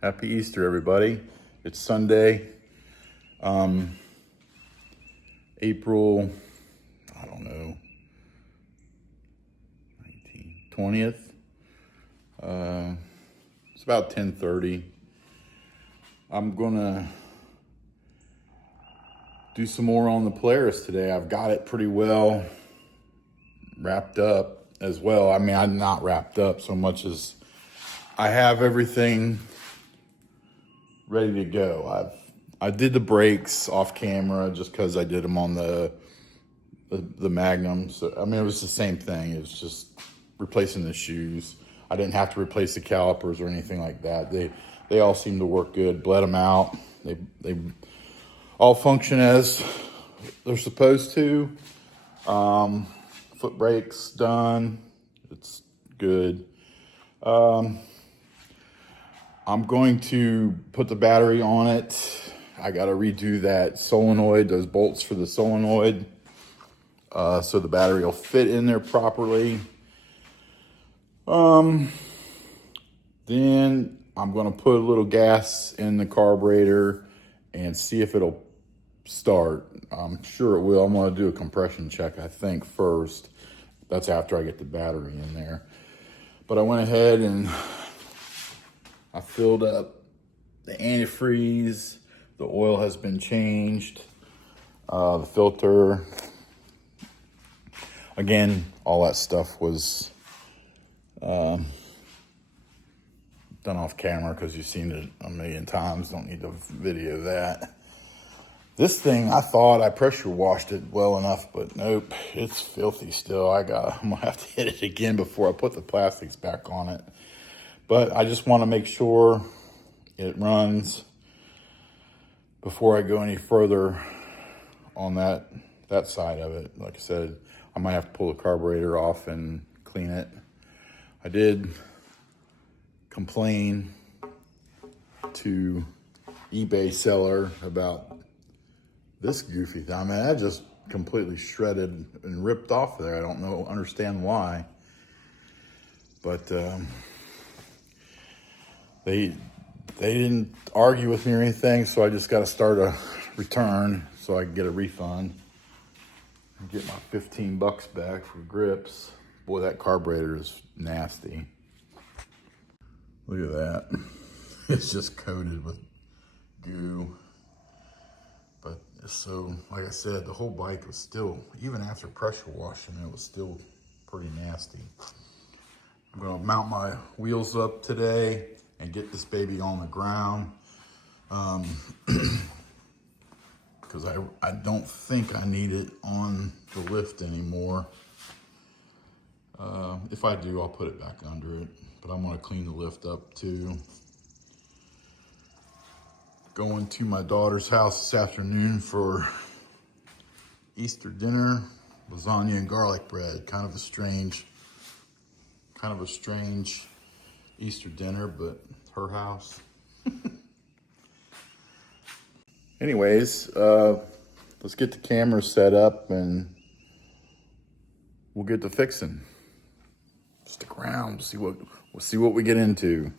Happy Easter, everybody. It's Sunday, April, I don't know, 20th. It's about 10:30. I'm gonna do some more on the Polaris today. I've got it pretty well wrapped up as well. I mean, I'm not wrapped up so much as I have everything ready to go. I did the brakes off camera just because I did them on the Magnum. So I mean, it was the same thing. It was just replacing the shoes. I didn't have to replace the calipers or anything like that. They all seem to work good. Bled them out. They all function as they're supposed to. Foot brakes done. It's good. I'm going to put the battery on it. I got to redo that solenoid, those bolts for the solenoid, so the battery will fit in there properly. Then I'm going to put a little gas in the carburetor and see if it'll start. I'm sure it will. I'm going to do a compression check, I think, first. That's after I get the battery in there. But I went ahead and I filled up the antifreeze. The oil has been changed. The filter. Again, all that stuff was done off camera because you've seen it a million times. Don't need to video that. This thing, I thought I pressure washed it well enough, but nope, it's filthy still. I'm gonna have to hit it again before I put the plastics back on it. But I just want to make sure it runs before I go any further on that side of it. Like I said, I might have to pull the carburetor off and clean it. I did complain to eBay seller about this goofy thing. I mean, I just completely shredded and ripped off there. I don't understand why. But they didn't argue with me or anything, so I just got to start a return so I can get a refund and get my $15 back for grips. Boy, that carburetor is nasty. Look at that. It's just coated with goo. But so, like I said, the whole bike was still, even after pressure washing, it was still pretty nasty. I'm gonna mount my wheels up today and get this baby on the ground. Because I don't think I need it on the lift anymore. If I do, I'll put it back under it. But I'm gonna clean the lift up too. Going to my daughter's house this afternoon for Easter dinner, lasagna and garlic bread. Kind of a strange Easter dinner, but her house. Anyways, let's get the camera set up and we'll get to fixing. Stick around, we'll see what we get into.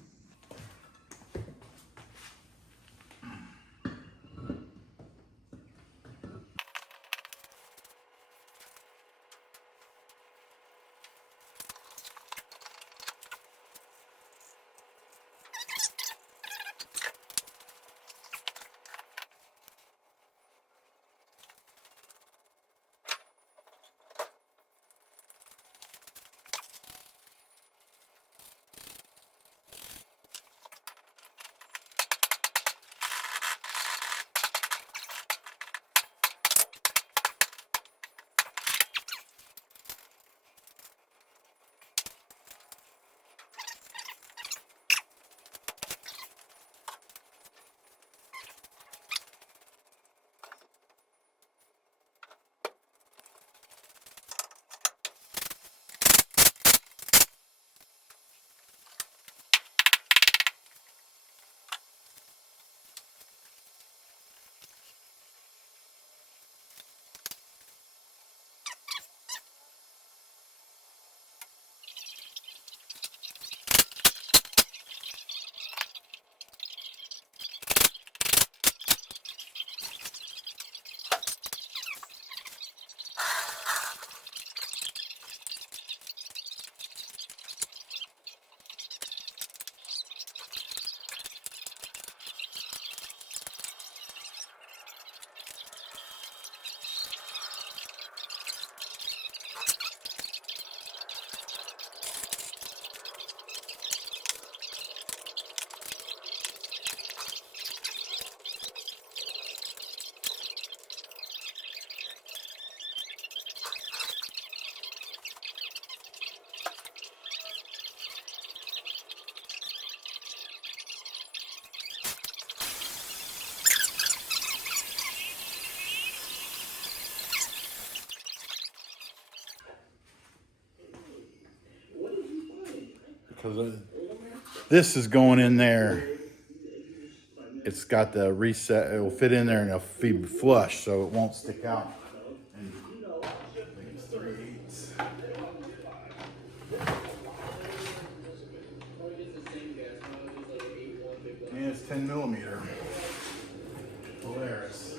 because this is going in there. It's got the reset. It will fit in there and it'll be flush, so it won't stick out. And it's 3/8. And it's 10mm Polaris.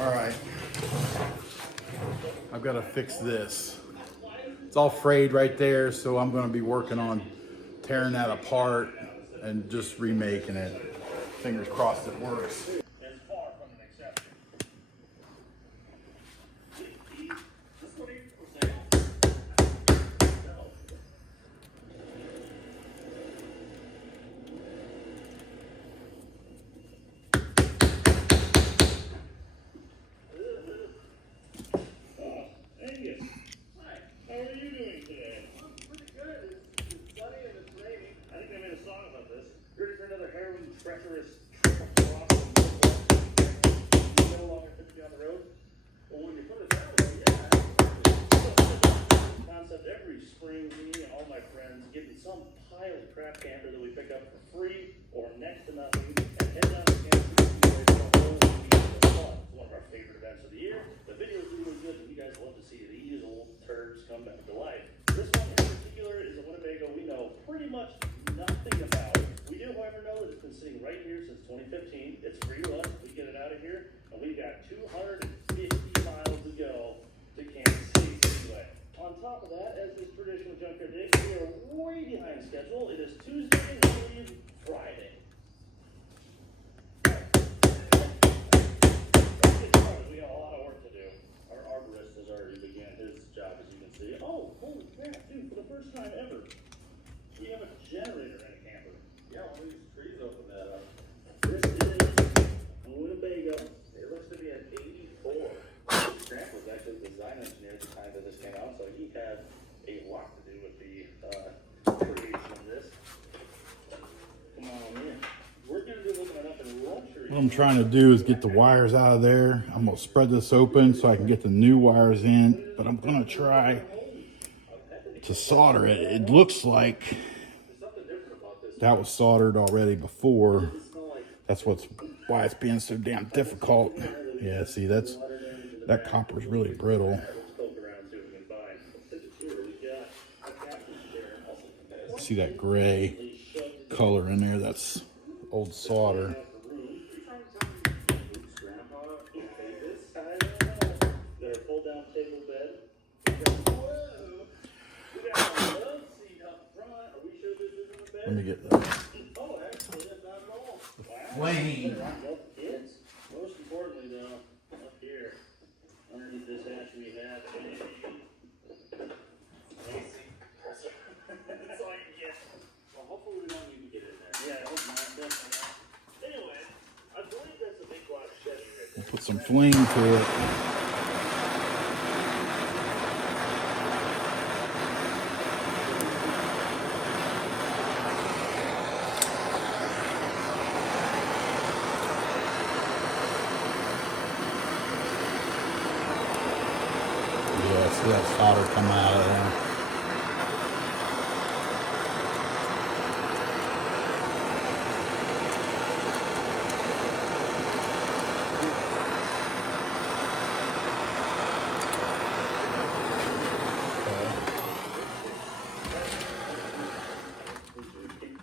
All right, I've got to fix this. It's all frayed right there, so I'm going to be working on tearing that apart and just remaking it. Fingers crossed it works. Crap camper that we pick up for free or next to nothing and head down to Kansas City for a whole week of fun. It's one of our favorite events of the year. The video is really good and you guys love to see these old turds come back to life. This one in particular is a Winnebago we know pretty much nothing about. We do, however, know that it's been sitting right here since 2015. It's free to us. We get it out of here and we've got 250 miles to go to Kansas City Speedway. On top of that, as is traditional junkyard day, we are way behind schedule. It is Tuesday and we leave Friday. We have a lot of work to do. Our arborist has already began his job, as you can see. Oh, holy crap, dude, for the first time ever, we have a generator in a camper. Yeah, one of these trees open that up. This is a Winnebago. It looks to be an 84. Grant was actually the design engineer at the time that this came out, so he had a lot to do with the creation of this. Come on in. We're going to be looking it up in luxury. What I'm trying to do is get the wires out of there. I'm going to spread this open so I can get the new wires in, but I'm going to try to solder it. It looks like that was soldered already before. That's why it's being so damn difficult. Yeah, see, that copper is really brittle. See that gray color in there? That's old solder. Let me get that. The flame. Most importantly, though, up here, underneath this hatch, we have that's all you get. Well, hopefully we don't need to get in there. Yeah, I hope not. Definitely not. Anyway, I believe that's a big block Chevy right there. We'll put some flame to it. See that solder come out of there.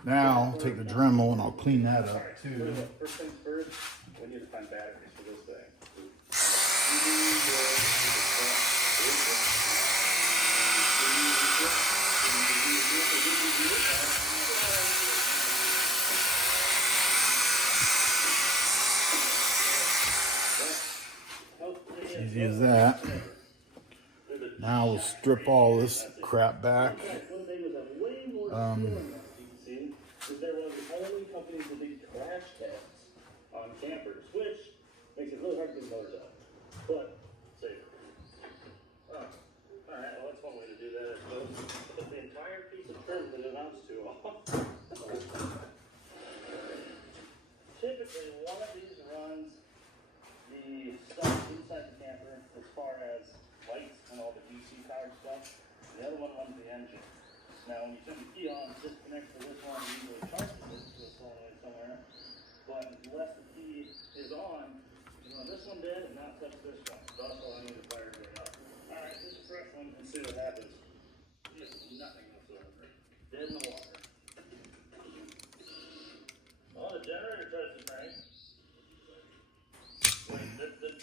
Now I'll take the Dremel and I'll clean that up too. First things first, we need to find batteries for this thing. Now we'll strip all this crap back. One thing was a way more stealing, as you can see, because there was only companies with these crash tests on campers, which makes it really hard to get motors out. But safer. Oh, all right, well, that's one way to do that, I suppose. Put the entire piece of trim that it amounts to off. Typically, one of these runs the stuff inside the camper as far as lights and all the DC powered stuff. The other one runs the engine. Now, when you turn the key on, it disconnects to this one and usually charges it to a solenoid somewhere. But unless the key is on, you know, this one did and not touch this one. So that's all I need to fire everything up. Alright, here's a fresh one and see what happens. Just nothing whatsoever. Dead in the water. Oh, the generator tries to crank. Wait,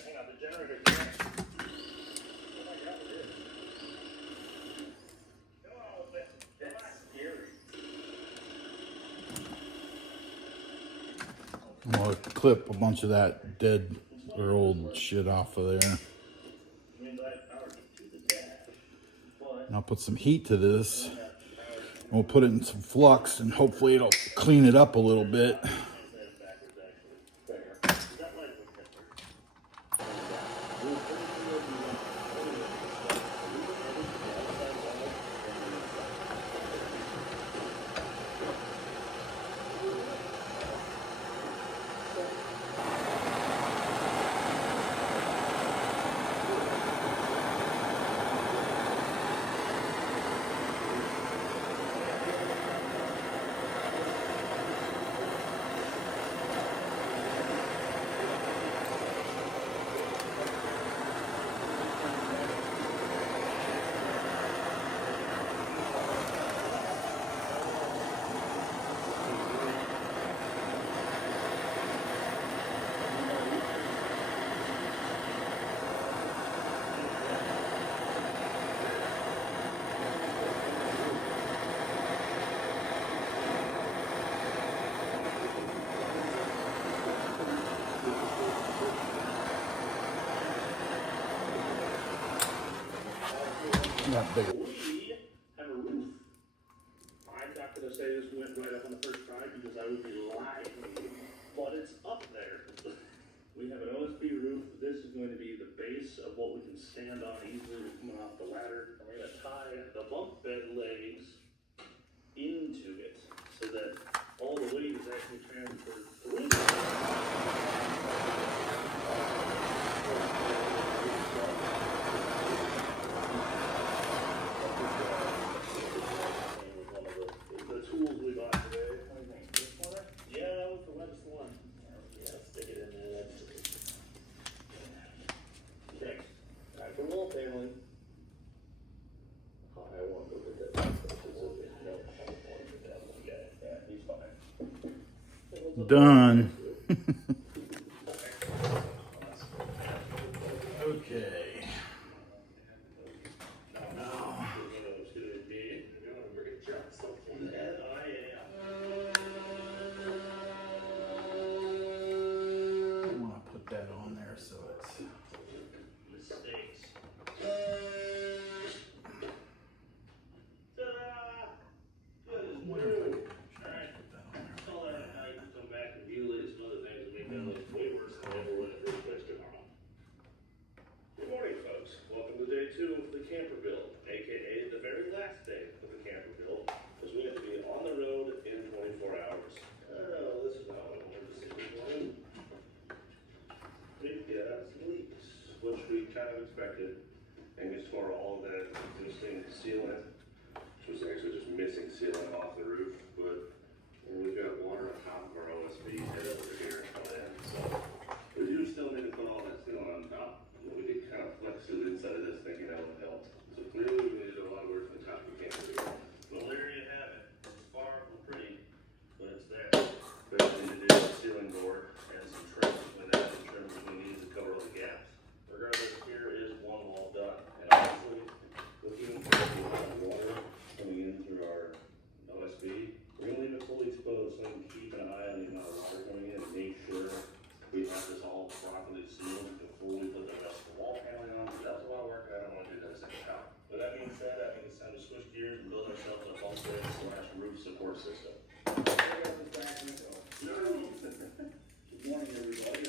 hang on, the generator's crank. Oh my god, it is. Come on with it. That's scary. I'm gonna clip a bunch of that dead or old shit off of there. And I'll put some heat to this. And we'll put it in some flux and hopefully it'll clean it up a little bit. Not big. We have a roof. I'm not going to say this went right up on the first try because I would be lying, but it's up there. We have an OSB roof. This is going to be the base of what we can stand on easily coming off the ladder. And we're going to tie the bunk bed legs into it so that all the weight is actually transferred through. The tools we bought today. What do you think? This one? Yeah, that was the wettest one. Yeah, stick it in there. Okay. Alright, for wall paneling. Oh, I won't go with that. No, I won't with that one. Yeah, he's fine. Done. Okay. I want to put that on there so it's. Mistakes. Alright. Call that out. Come back and mutilate some other things and make that system. Good morning, everybody.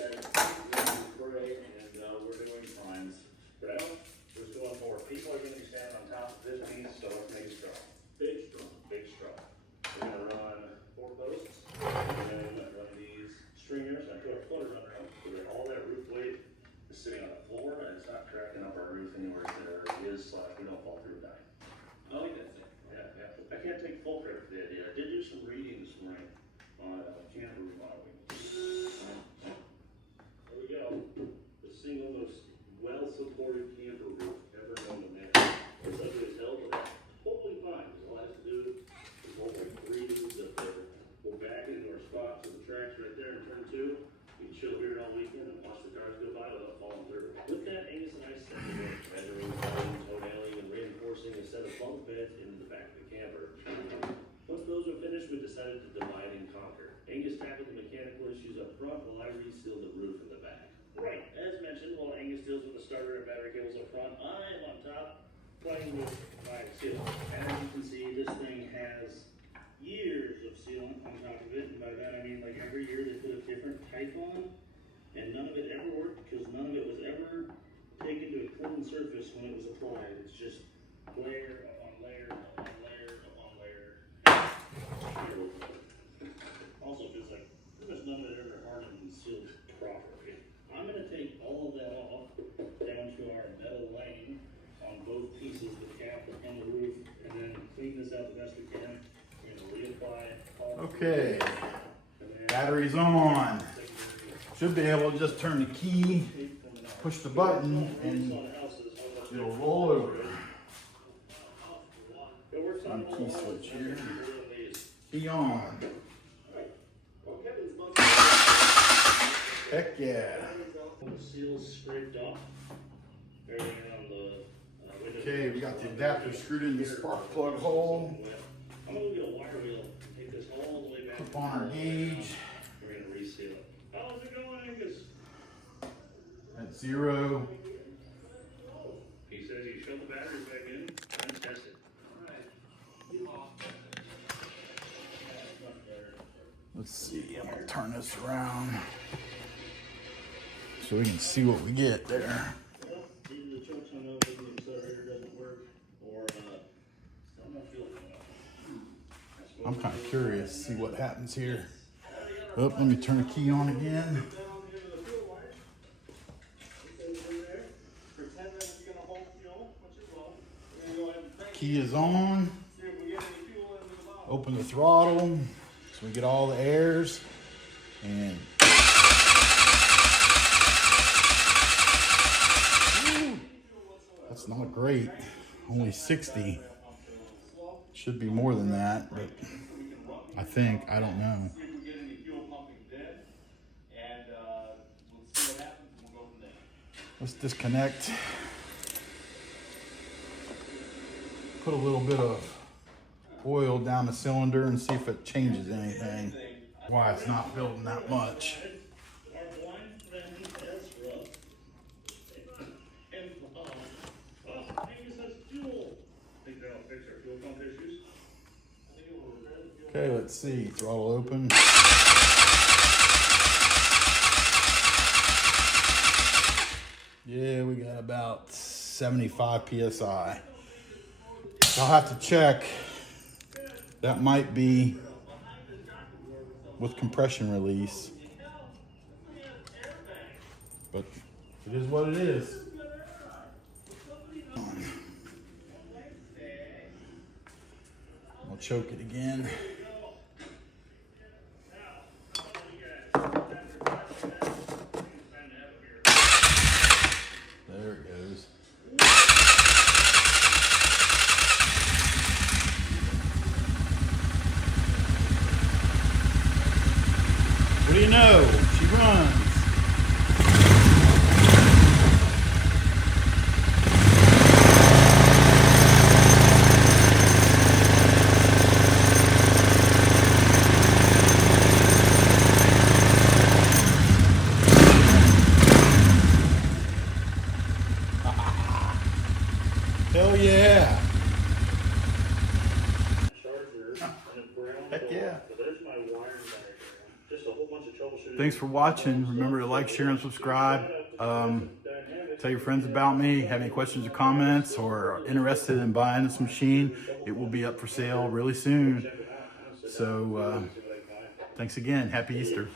We're great, and we're doing primes. Well, we're still more. People are going to be standing on top of this piece, so let's make it strong. Big strong. Big strong. We're going to run 4 posts, and then run these stringers. I put a footer under them, so that all that roof weight is sitting on the floor, and it's not cracking up our roof anywhere there is, so we don't fall through and die. I like that thing. Yeah. I can't take full credit for the idea. I did do some reading this morning on camper remodeling. There we go. The single most well-supported camper roof ever known to man. It's ugly as hell, but it's totally fine. All I have to do is hold like 3 dudes up there. We'll back into our spot, so the track's right there in turn 2. We can chill here all weekend and watch the cars go by without falling through. With that, Angus and I set to work measuring, toe-nailing, and reinforcing a set of bunk beds into the back of the camper. Once those were finished, we decided to divide and conquer. Angus tackled the mechanical issues up front while I resealed the roof in the back. Right, as mentioned, while Angus deals with the starter and battery cables up front, I am on top playing with my seal. As you can see, this thing has years of sealant on top of it, and by that I mean like every year they put a different type on, and none of it ever worked because none of it was ever taken to a clean surface when it was applied. It's just layer upon layer upon layer upon layer. Also feels like pretty much none of it ever hardened and sealed properly. I'm going to take all of that off down to our metal lane on both pieces, the cap and the roof, and then clean this out the best we can. We're going to reapply all Okay, battery's on. Should be able to just turn the key, push the button, and it'll roll over. On key switch here. Key on. Heck yeah. Seals scraped off. Everything on the window. Okay, we got the adapter screwed in the spark plug hole. I'm gonna get a wire wheel, take this all the way back. Clip on our gauge. We're gonna reseal it. How's it going, Angus? At 0. He says you shut the batteries back in and test it. Let's see, I'm gonna turn this around so we can see what we get there. Well, these are the chokes I know if the accelerator doesn't work or I'm not feeling it. I'm kind of curious to see what happens here. Oh, let me turn the key on again. Key is on. Open the throttle so we get all the airs. And that's not great. Only 60. Should be more than that, but I think, I don't know. Let's disconnect. Put a little bit of oil down the cylinder and see if it changes anything. Why it's not building that much. Our blind friend Ezra and Angus has fuel. I think that'll fix our fuel pump issues. Okay, let's see. Throttle open. Yeah, we got about 75 PSI. I'll have to check. That might be with compression release. But it is what it is. I'll choke it again. There it goes. What do you know? She runs. Hell yeah. Charger and a brown thanks for watching. Remember to like, share, and subscribe. Tell your friends about me. Have any questions or comments, or are interested in buying this machine, it will be up for sale really soon. So thanks again. Happy Easter.